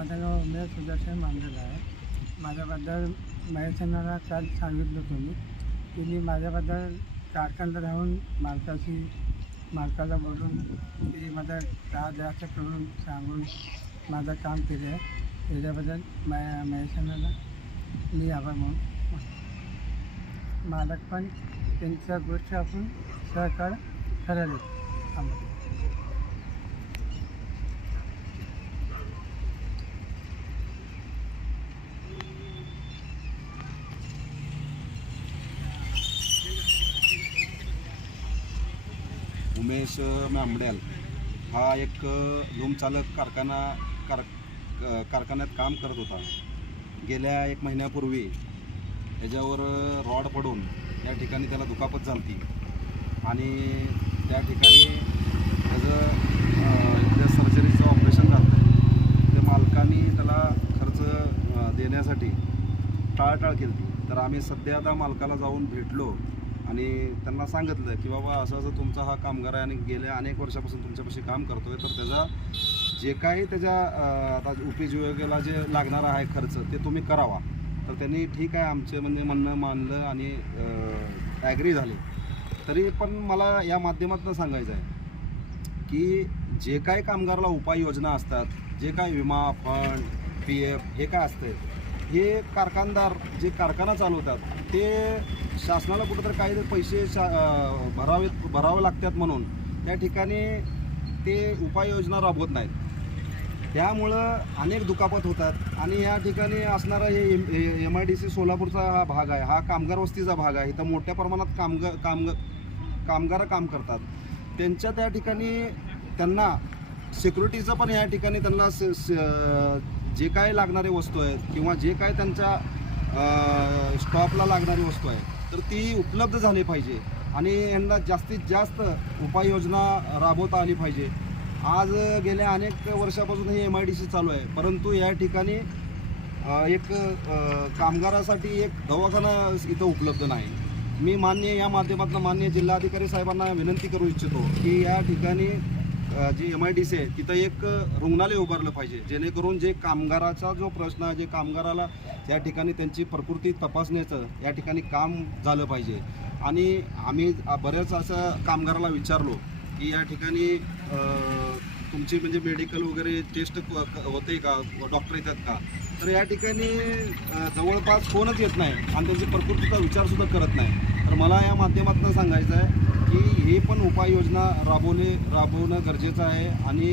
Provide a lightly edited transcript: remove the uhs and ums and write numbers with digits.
माझं नाव उमेश सुदर्शन मांजर आहे. माझ्याबद्दल महेशांना काल सांगितलं तुम्ही की मी माझ्याबद्दल कारखान्यात राहून मालकाला बोलून की माझा त्रास जास्त करून सांगून माझं काम केलं आहे. त्याच्याबद्दल महेशांना मी आभार म्हणून मालक पण त्यांच्या गोष्ट आपण सहकार ठरवले आम्हाला. उमेश मांबड्याल हा एक लूम चालक कारखान्यात काम करत होता. गेल्या 1 महिन्यापूर्वी याच्यावर रॉड पडून या ठिकाणी त्याला दुखापत झाली आणि त्या ठिकाणी त्या सर्जरीचं ऑपरेशन झालं. ते मालकाने त्याला खर्च देण्यासाठी टाळाटाळ केली. तर आम्ही सध्या आता मालकाला जाऊन भेटलो आणि त्यांना सांगितलं की बाबा असं तुमचा हा कामगार आहे आणि गेल्या अनेक वर्षापासून तुमच्यापाशी काम करतोय, तर त्याचा जे काही त्याच्या आता उपजीविकेला जे लागणारा आहे खर्च ते तुम्ही करावा. तर त्यांनी ठीक आहे आमचे म्हणणं मानलं आणि ॲग्री झाले. तरी पण मला या माध्यमातून सांगायचं आहे की जे काही कामगाराला उपाययोजना असतात, जे काही विमा फंड PF हे काय असतं, हे कारखानदार जे कारखाना चालवतात ते शासनाला कुठंतरी काहीतरी पैसे भरावे लागतात म्हणून त्या ठिकाणी ते उपाययोजना राबवत नाहीत. त्यामुळं अनेक दुखापत होतात आणि या ठिकाणी असणारा हे MIDC सोलापूरचा हा भाग आहे, हा कामगार वस्तीचा भाग आहे. इथं मोठ्या प्रमाणात कामगार काम करतात. त्यांच्या त्या ठिकाणी त्यांना सिक्युरिटीचं पण या ठिकाणी त्यांना जे काय लागणारे वस्तू आहेत किंवा जे काय त्यांच्या स्टॉपला लागणारी वस्तू आहे तर ती उपलब्ध झाली पाहिजे आणि यांना जास्तीत जास्त उपाययोजना राबवता आली पाहिजे. आज गेल्या अनेक वर्षापासून हे MIDC चालू आहे, परंतु या ठिकाणी एक कामगारासाठी एक दवाखाना इथं उपलब्ध नाही. मी या माध्यमातून माननीय जिल्हाधिकारी साहेबांना विनंती करू इच्छितो की या ठिकाणी जी MIDC आहे तिथं एक रुग्णालय उभारलं पाहिजे, जेणेकरून जे कामगाराचा जो प्रश्न आहे, जे कामगाराला या ठिकाणी त्यांची प्रकृती तपासण्याचं या ठिकाणी काम झालं पाहिजे. आणि आम्ही बऱ्याच असं कामगाराला विचारलो की या ठिकाणी तुमची म्हणजे मेडिकल वगैरे टेस्ट होते का, डॉक्टर येतात का, तर या ठिकाणी जवळपास कोणच येत नाही आणि त्यांची प्रकृतीचा विचारसुद्धा करत नाही. तर मला या माध्यमातून सांगायचं आहे की हे पण उपाययोजना राबवणं गरजेचं आहे आणि